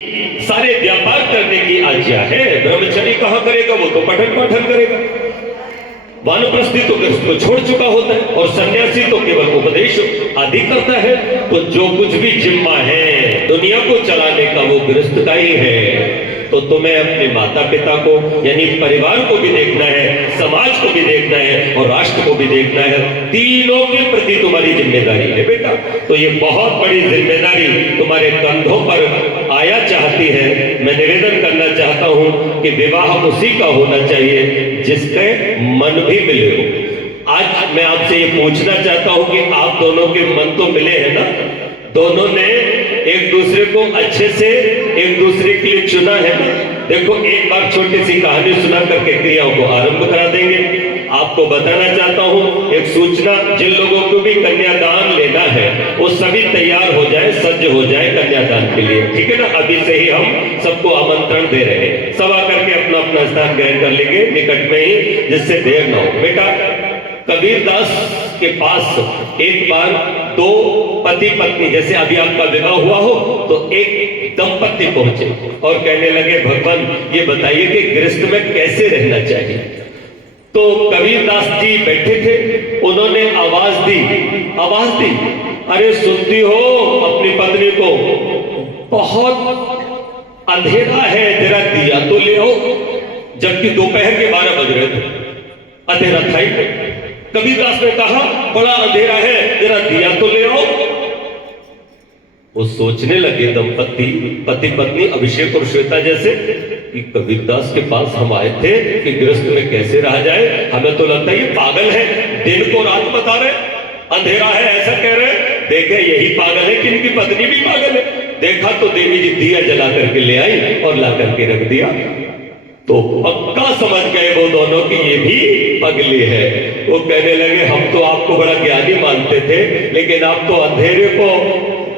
सारे व्यापार करने की आज्ञा है। ब्रह्मचारी कहाँ करेगा, वो तो पठन पाठन करेगा। वानप्रस्थी तो गृहस्थ को छोड़ चुका होता है और सन्यासी तो केवल उपदेश आदि करता है। तो जो कुछ भी जिम्मा है दुनिया को चलाने का वो गृहस्थ का ही है। तो तुम्हें अपने माता पिता को यानी परिवार को भी देखना है, समाज को भी देखना है और राष्ट्र को भी देखना है। तीनों के प्रति तुम्हारी जिम्मेदारी है बेटा। तो ये बहुत बड़ी जिम्मेदारी तुम्हारे कंधों पर आया चाहती है। मैं निवेदन करना चाहता हूं कि विवाह उसी का होना चाहिए जिसके मन भी मिले हो। आज मैं आपसे ये पूछना चाहता हूं कि आप दोनों के मन तो मिले हैं ना? दोनों ने एक दूसरे को अच्छे से एक दूसरे के लिए चुना है ना? देखो एक बार छोटी सी कहानी सुना करके क्रियाओं को आरंभ करा देंगे। आपको बताना चाहता हूं एक सूचना, जिन लोगों को भी कन्यादान लेना है वो सभी तैयार हो जाए, सज्ज हो जाए कन्यादान के लिए, ठीक है ना? अभी से ही हम सबको आमंत्रण दे रहे हैं। सब आकर के अपना अपना स्थान ग्रहण कर लेंगे निकट में ही, जिससे देर ना हो। बेटा कबीरदास के पास एक बार दो पति पत्नी, जैसे अभी आपका विवाह हुआ हो तो एक दंपति पहुंचे और कहने लगे भगवान ये बताइए कि गृहस्थ में कैसे रहना चाहिए। तो कबीरदास जी बैठे थे, उन्होंने आवाज दी, अरे सुनती हो अपनी पत्नी को, बहुत अंधेरा है, जरा दिया तो ले आओ। जबकि दोपहर के 12 बज रहे थे, अंधेरा था ही नहीं। कबीरदास ने कहा बड़ा अंधेरा है, जरा दिया तो ले आओ। वो सोचने लगे दंपति, पति पत्नी अभिषेक और श्वेता जैसे, कि कबीरदास के पास हम आए थे कि गृहस्थ में कैसे रहा जाए। हमें तो लगता है ये पागल है, दिन को रात बता रहे, अंधेरा है ऐसा कह रहे। देखे यही पागल है कि इनकी पत्नी भी पागल है। देखा तो देवी जी दिया जला करके ले आई और ला करके रख दिया। तो पक्का समझ गए वो दोनों कि ये भी पगली है। वो कहने लगे हम तो आपको बड़ा ज्ञानी मानते थे, लेकिन आप तो अंधेरे को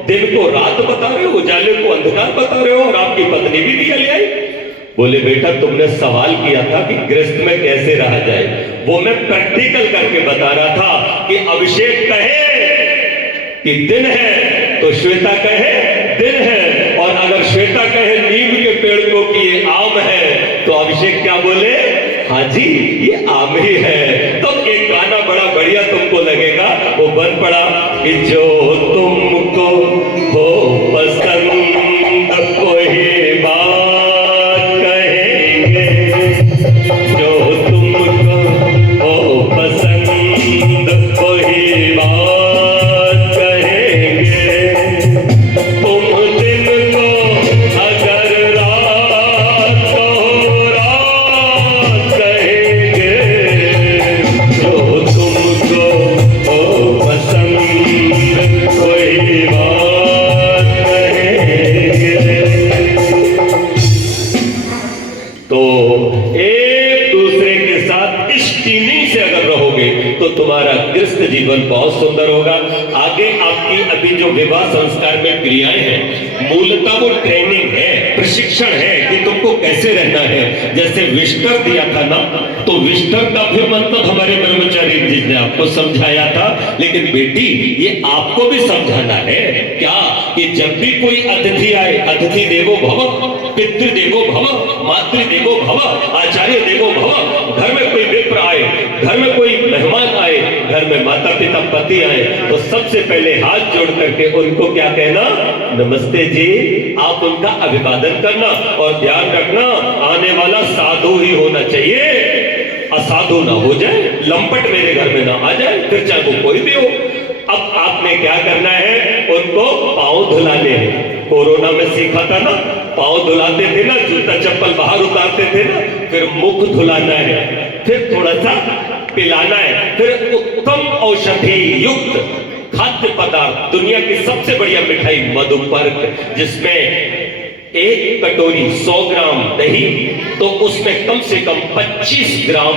दिन को रात बता रहे हो, उजाले को अंधकार बता रहे हो, और आपकी पत्नी भी दिया ले आई। बोले बेटा तुमने सवाल किया था कि गृहस्थ में कैसे रहा जाए, वो मैं प्रैक्टिकल करके बता रहा था कि अभिषेक कहे कि दिन है तो श्वेता कहे दिन है, और अगर श्वेता कहे नीम के पेड़ को कि ये आम है तो अभिषेक क्या बोले, हाँ जी ये आम ही है। तो एक गाना बड़ा बढ़िया तुमको लगेगा, वो बन पड़ा कि जो तुमको हो पसंद कोई बात कहेंगे, जो तुमको हो पसंद कोई बात कहेंगे, तुम दिन को अगर रात को रात कहेंगे, जो तुमको हो पसंद कोई बात कहेंगे। तो एक दूसरे के साथ इस टीनिंग से अगर रहोगे तो तुम्हारा गृहस्थ जीवन बहुत सुंदर होगा। आगे आपकी अभी जो विवाह संस्कार में क्रियाएं हैं, मूलतः वो ट्रेनिंग है, प्रशिक्षण है कि तुमको कैसे रहना है। जैसे विस्टर दिया था ना, तो विस्टर का भी मतलब हमारे ब्रह्मचारी जी ने आपको समझाया था, लेकिन बेटी ये आपको भी समझाना है क्या कि जब भी कोई अतिथि आए, अतिथि देवो भव, पितृ देवो भव, मातृ देवो भव, आचार्य देवो भव। घर में कोई विप्र आए, घर में कोई मेहमान आए, घर में माता पिता पति आए, तो सबसे पहले हाथ जोड़ करके उनको क्या कहना, नमस्ते जी। आप उनका अभिवादन करना और ध्यान रखना आने वाला साधु ही होना चाहिए, असाधु ना हो जाए, लंपट मेरे घर में ना आ जाए, फिर चाहे वो कोई भी हो। अब आपने क्या करना है, उनको पांव धुलाने हैं। कोरोना में सीखा था ना, पांव धुलाते थे ना, जूता चप्पल बाहर उतारते थे ना, फिर मुख धुलाना है, फिर थोड़ा सा पिलाना है, फिर उत्तम औषधि युक्त खाद्य पदार्थ, दुनिया की सबसे बढ़िया मिठाई मधुपर्क, जिसमें एक कटोरी 100 ग्राम दही, तो उसमें कम से कम 25 ग्राम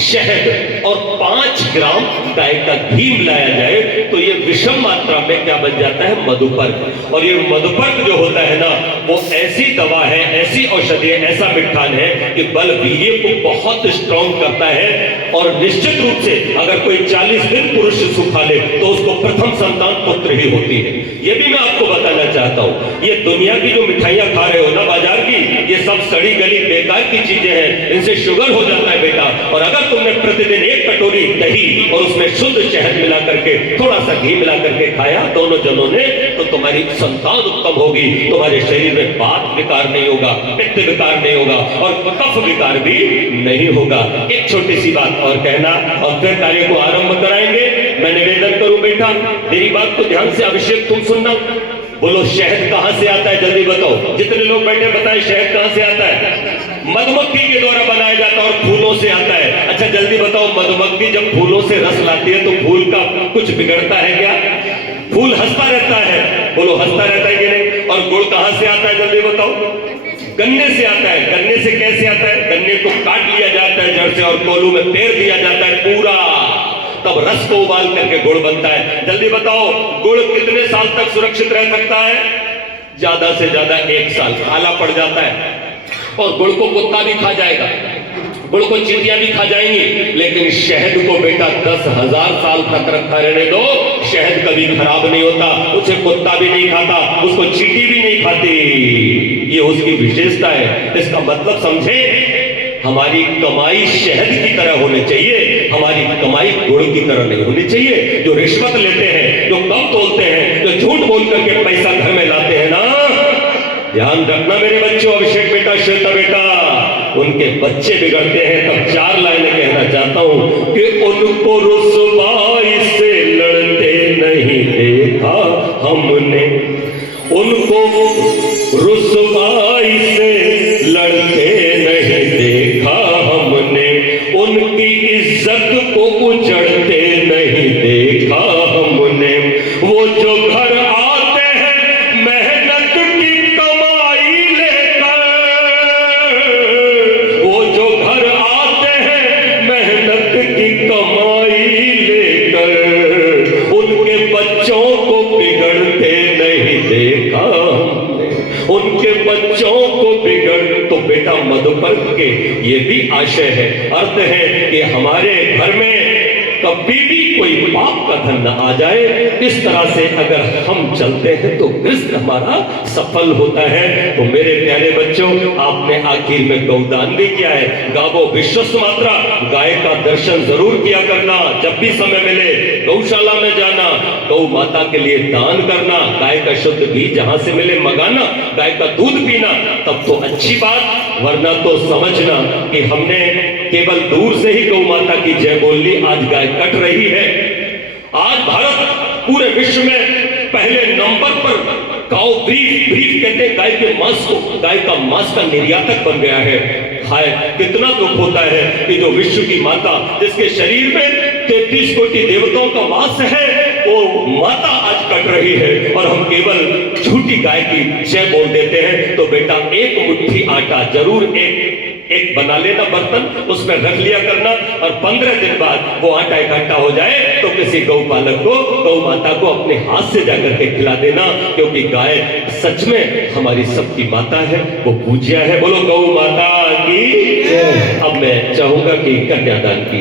शहद और 5 ग्राम गाय का घी मिलाया जाए तो ये विषम मात्रा में क्या बन जाता है, मधुपर्क। और ये मधुपर्क जो होता है ना, वो ऐसी दवा है, ऐसी औषधि है, ऐसा मिठान है कि बल वीर्य को बहुत स्ट्रॉन्ग करता है। और निश्चित रूप से अगर कोई 40 दिन पुरुष शिशु खा ले तो उसको प्रथम संतान पुत्र ही होती है। ये भी मैं आपको बताना चाहता हूं। ये दुनिया की जो मिठाइयां खा रहे हो ना बाजार की, ये सब सड़ी गली बेकार की चीजें हैं, इनसे शुगर हो जाता है बेटा। और अगर तुमने प्रतिदिन 1 कटोरी दही और उसमें शुद्ध शहद मिला करके, थोड़ा सा घी मिला करके खाया दोनों जनों ने, तो तुम्हारी संतान उत्तम होगी। तुम्हारे शरीर में वात विकार नहीं होगा, पित्त विकार नहीं होगा और कफ विकार भी नहीं होगा। एक छोटी सी बात और कहना और फिर कार्य को आरंभ कराएंगे। मैं निवेदन करूं बेटा, मेरी बात को ध्यान से अभिषेक तुम सुनना। बोलो शहद कहां से आता है, जल्दी बताओ। जितने लोग बैठे बताएं शहद कहां से आता है। मधुमक्खी के द्वारा बनाया जाता है और फूलों से आता है। अच्छा जल्दी बताओ, मधुमक्खी जब फूलों से रस लाती है तो फूल का कुछ बिगड़ता है क्या? फूल हंसता रहता है। बोलो हंसता रहता है कि नहीं? और गुड़ कहां से आता है, जल्दी बताओ। गन्ने से आता है। गन्ने से कैसे आता है? गन्ने को काट लिया जाता है जड़ से और कोलू में पेर दिया जाता है पूरा, तब रस को उबाल करके गुड़ बनता है। जल्दी बताओ गुड़ कितने साल तक सुरक्षित रह सकता है? ज्यादा से ज्यादा 1 साल। काला पड़ जाता है और गुड़ को कुत्ता भी खा जाएगा, गुड़ को चींटियां भी खा जाएंगी, लेकिन शहद को बेटा 10,000 साल तक रखा रहने दो, शहद कभी खराब नहीं होता। उसे कुत्ता भी नहीं खाता, उसको चींटी भी नहीं खाती। ये उसकी विशेषता है। इसका मतलब समझे, हमारी कमाई शहद की तरह होनी चाहिए, हमारी कमाई गुड़ की तरह नहीं होनी चाहिए। जो रिश्वत लेते हैं, जो कम तोलते हैं, जो झूठ बोल करके पैसा घर में लाते हैं ना, ध्यान रखना मेरे बच्चों, अभिषेक बेटा, श्वेता बेटा, उनके बच्चे बिगड़ते हैं। तब 4 लाइनें कहना चाहता हूं कि उनको रुसवाई से लड़ते नहीं देखा हमने, उनको रुसवाई से लड़ते नहीं देखा हमने, उनकी इज्जत को उजड़ते नहीं देखा हमने। वो जो घर आते हैं मेहनत की कमाई लेकर, वो जो घर आते हैं मेहनत की कमाई लेकर, उनके बच्चों को बिगड़ते नहीं देखा हमने, उनके बच्चों को बिगड़। तो बेटा मधुपर्क के ये भी आशय है, अर्थ है कि हमारे घर में कभी भी कोई पाप का धन न आ जाए। इस तरह से अगर हम चलते हैं तो कृष्ण हमारा सफल होता है। तो मेरे प्यारे बच्चों, आपने आखिर में गौदान भी किया है। गावो विश्वस्त मात्रा, गाय का दर्शन जरूर किया करना। जब भी समय मिले गौशाला में जाना, गौ माता के लिए दान करना, गाय का शुद्ध घी जहां से मिले मंगाना, गाय का दूध पीना, तब तो अच्छी बात। वरना तो समझना कि हमने केवल दूर से ही गौ माता की जय बोल ली, आज गाय कट रही है। आज भारत पूरे विश्व में पहले नंबर पर काउ ब्रीफ कहते हैं गाय के मांस को, गाय का मांस का निर्यातक बन गया है। हाय कितना दुख होता है कि जो विश्व की माता, जिसके शरीर में 33 कोटि देवताओं का वास है, वो माता आज कट रही है और हम केवल झूठी गाय की जय बोल देते हैं। तो बेटा 1 मुट्ठी आटा जरूर एक बना लेना बर्तन, उसमें रख लिया करना और 15 दिन बाद वो आटा इकट्ठा हो जाए तो किसी गौपालक को, गौ माता को अपने हाथ से जाकर के खिला देना, क्योंकि गाय सच में हमारी सबकी माता है, वो पूज्य है। बोलो गौ माता की। अब मैं चाहूंगा कि कन्यादान की